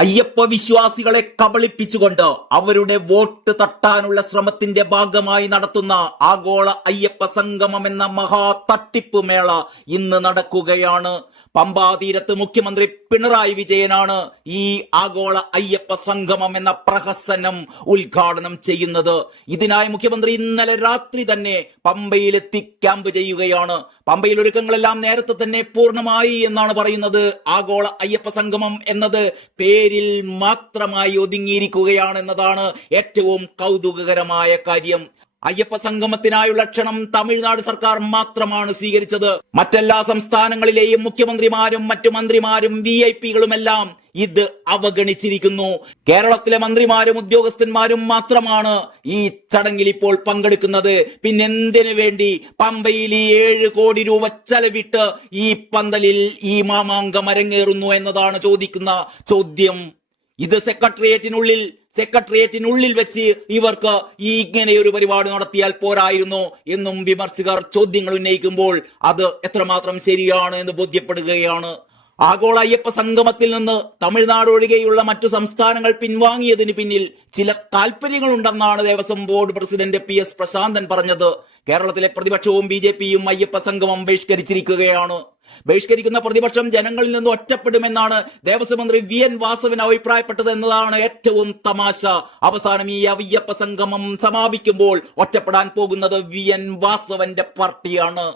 അയ്യപ്പ വിശ്വാസികളെ കബളിപ്പിച്ചുകൊണ്ട് അവരുടെ വോട്ട് തട്ടാനുള്ള ശ്രമത്തിന്റെ ഭാഗമായി നടത്തുന്ന ആഗോള അയ്യപ്പ സംഗമം എന്ന മഹാ തട്ടിപ്പ് മേള ഇന്ന് നടക്കുകയാണ്. പമ്പാതീരത്ത് മുഖ്യമന്ത്രി പിണറായി വിജയനാണ് ഈ ആഗോള അയ്യപ്പ സംഗമം എന്ന പ്രഹസനം ഉദ്ഘാടനം ചെയ്യുന്നത്. ഇതിനായി മുഖ്യമന്ത്രി ഇന്നലെ രാത്രി തന്നെ പമ്പയിലെത്തി ക്യാമ്പ് ചെയ്യുകയാണ്. പമ്പയിൽ ഒരുക്കങ്ങളെല്ലാം നേരത്തെ തന്നെ പൂർണമായി എന്നാണ് പറയുന്നത്. ആഗോള അയ്യപ്പ സംഗമം എന്നത് പേരിൽ മാത്രമായി ഒതുങ്ങിയിരിക്കുകയാണെന്നതാണ് ഏറ്റവും കൗതുകകരമായ കാര്യം. അയ്യപ്പ സംഗമത്തിനായുള്ള ക്ഷണം തമിഴ്നാട് സർക്കാർ മാത്രമാണ് സ്വീകരിച്ചത്. മറ്റെല്ലാ സംസ്ഥാനങ്ങളിലെയും മുഖ്യമന്ത്രിമാരും മറ്റു മന്ത്രിമാരും വി ഐ പികളുമെല്ലാം ഇത് അവഗണിച്ചിരിക്കുന്നു. കേരളത്തിലെ മന്ത്രിമാരും ഉദ്യോഗസ്ഥന്മാരും മാത്രമാണ് ഈ ചടങ്ങിൽ ഇപ്പോൾ പങ്കെടുക്കുന്നത്. പിന്നെന്തിനു വേണ്ടി പമ്പയിൽ ഈ ഏഴ് കോടി രൂപ ചെലവിട്ട് ഈ പന്തലിൽ ഈ മാമാങ്കം അരങ്ങേറുന്നു എന്നതാണ് ചോദിക്കുന്ന ചോദ്യം. ഇത് സെക്രട്ടേറിയറ്റിനുള്ളിൽ സെക്രട്ടേറിയറ്റിനുള്ളിൽ വെച്ച് ഇവർക്ക് ഈ ഇങ്ങനെ ഒരു പരിപാടി നടത്തിയാൽ പോരായിരുന്നു എന്നും വിമർശകർ ചോദ്യങ്ങൾ ഉന്നയിക്കുമ്പോൾ അത് എത്രമാത്രം ശരിയാണ് എന്ന് ബോധ്യപ്പെടുകയാണ്. ആഗോള അയ്യപ്പ സംഗമത്തിൽ നിന്ന് തമിഴ്നാട് ഒഴികെയുള്ള മറ്റു സംസ്ഥാനങ്ങൾ പിൻവാങ്ങിയതിന് പിന്നിൽ ചില താല്പര്യങ്ങളുണ്ടെന്നാണ് Devaswom board president P S Prasanthan പറഞ്ഞത്. കേരളത്തിലെ പ്രതിപക്ഷവും ബി ജെ പിയും അയ്യപ്പ സംഗമം ബഹിഷ്കരിച്ചിരിക്കുകയാണ്. ബഹിഷ്കരിക്കുന്ന പ്രതിപക്ഷം ജനങ്ങളിൽ നിന്ന് ഒറ്റപ്പെടുമെന്നാണ് ദേവസ്വം മന്ത്രി വി എൻ വാസവൻ അഭിപ്രായപ്പെട്ടത് എന്നതാണ് ഏറ്റവും തമാശ. അവസാനം ഈ അവയ്യപ്പ സംഗമം സമാപിക്കുമ്പോൾ ഒറ്റപ്പെടാൻ പോകുന്നത് വി എൻ വാസവന്റെ പാർട്ടിയാണ്.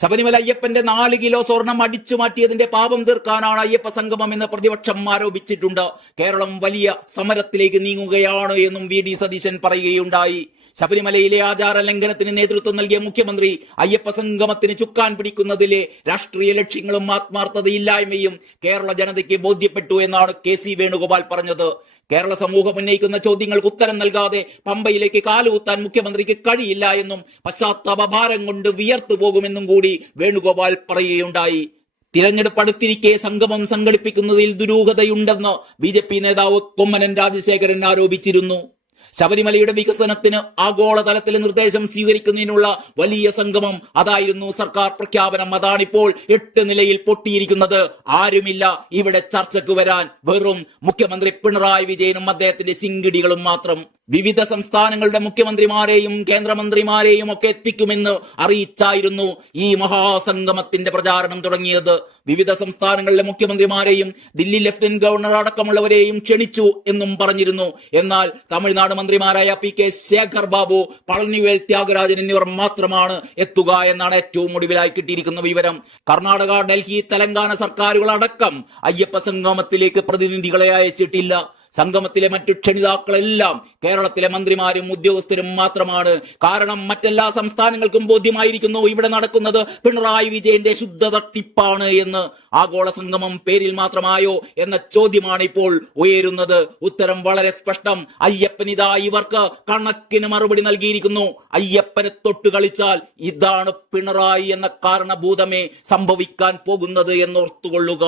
ശബരിമല അയ്യപ്പന്റെ നാല് കിലോ സ്വർണം അടിച്ചു മാറ്റിയതിന്റെ പാപം തീർക്കാനാണ് അയ്യപ്പ സംഗമം എന്ന് പ്രതിപക്ഷം ആരോപിച്ചിട്ടുണ്ട്. കേരളം വലിയ സമരത്തിലേക്ക് നീങ്ങുകയാണ് എന്നും വി ഡി സതീശൻ പറയുകയുണ്ടായി. ശബരിമലയിലെ ആചാര ലംഘനത്തിന് നേതൃത്വം നൽകിയ മുഖ്യമന്ത്രി അയ്യപ്പ സംഗമത്തിന് ചുക്കാൻ പിടിക്കുന്നതിലെ രാഷ്ട്രീയ ലക്ഷ്യങ്ങളും ആത്മാർത്ഥതയില്ലായ്മയും കേരള ജനതയ്ക്ക് ബോധ്യപ്പെട്ടു എന്നാണ് കെ സി വേണുഗോപാൽ പറഞ്ഞത്. കേരള സമൂഹം ഉന്നയിക്കുന്ന ചോദ്യങ്ങൾക്ക് ഉത്തരം നൽകാതെ പമ്പയിലേക്ക് കാലുകുത്താൻ മുഖ്യമന്ത്രിക്ക് കഴിയില്ല എന്നും പശ്ചാത്താപഭാരം കൊണ്ട് വിയർത്തു പോകുമെന്നും കൂടി വേണുഗോപാൽ പറയുകയുണ്ടായി. തിരഞ്ഞെടുപ്പ് അടുത്തിരിക്കെ സംഗമം സംഘടിപ്പിക്കുന്നതിൽ ദുരൂഹതയുണ്ടെന്ന് ബി നേതാവ് കൊമ്മനൻ രാജശേഖരൻ ആരോപിച്ചിരുന്നു. ശബരിമലയുടെ വികസനത്തിന് ആഗോളതലത്തിൽ നിർദ്ദേശം സ്വീകരിക്കുന്നതിനുള്ള വലിയ സംഗമം അതായിരുന്നു സർക്കാർ പ്രഖ്യാപനം. അതാണിപ്പോൾ എട്ട് നിലയിൽ പൊട്ടിയിരിക്കുന്നത്. ആരുമില്ല ഇവിടെ ചർച്ചയ്ക്ക് വരാൻ. വെറും മുഖ്യമന്ത്രി പിണറായി വിജയനും അദ്ദേഹത്തിന്റെ ശിങ്കിടികളും മാത്രം. വിവിധ സംസ്ഥാനങ്ങളുടെ മുഖ്യമന്ത്രിമാരെയും കേന്ദ്രമന്ത്രിമാരെയും ഒക്കെ എത്തിക്കുമെന്ന് അറിയിച്ചായിരുന്നു ഈ മഹാസംഗമത്തിന്റെ പ്രചാരണം തുടങ്ങിയത്. വിവിധ സംസ്ഥാനങ്ങളിലെ മുഖ്യമന്ത്രിമാരെയും ദില്ലി ലഫ്റ്റനന്റ് ഗവർണർ അടക്കമുള്ളവരെയും ക്ഷണിച്ചു എന്നും പറഞ്ഞിരുന്നു. എന്നാൽ തമിഴ്നാട് മന്ത്രിമാരായ പി കെ ശേഖർ ബാബു പളനിവേൽ ത്യാഗരാജൻ എന്നിവർ മാത്രമാണ് എത്തുക എന്നാണ് ഏറ്റവും ഒടുവിലായി കിട്ടിയിരിക്കുന്ന വിവരം. കർണാടക ഡൽഹി തെലങ്കാന സർക്കാരുകൾ അടക്കം അയ്യപ്പ സംഗമത്തിലേക്ക് പ്രതിനിധികളെ അയച്ചിട്ടില്ല. സംഗമത്തിലെ മറ്റു ക്ഷണിതാക്കളെല്ലാം കേരളത്തിലെ മന്ത്രിമാരും ഉദ്യോഗസ്ഥരും മാത്രമാണ്. കാരണം മറ്റെല്ലാ സംസ്ഥാനങ്ങൾക്കും ബോധ്യമായിരിക്കുന്നു ഇവിടെ നടക്കുന്നത് പിണറായി വിജയന്റെ ശുദ്ധ തട്ടിപ്പാണ് എന്ന്. ആഗോള സംഗമം പേരിൽ മാത്രമായോ എന്ന ചോദ്യമാണ് ഇപ്പോൾ ഉയരുന്നത്. ഉത്തരം വളരെ സ്പഷ്ടം. അയ്യപ്പനിതാ ഇവർക്ക് കണക്കിന് മറുപടി നൽകിയിരിക്കുന്നു. അയ്യപ്പനെ തൊട്ട് കളിച്ചാൽ ഇതാണ് പിണറായി എന്ന കാരണഭൂതമേ സംഭവിക്കാൻ പോകുന്നത് എന്നോർത്തുകൊള്ളുക.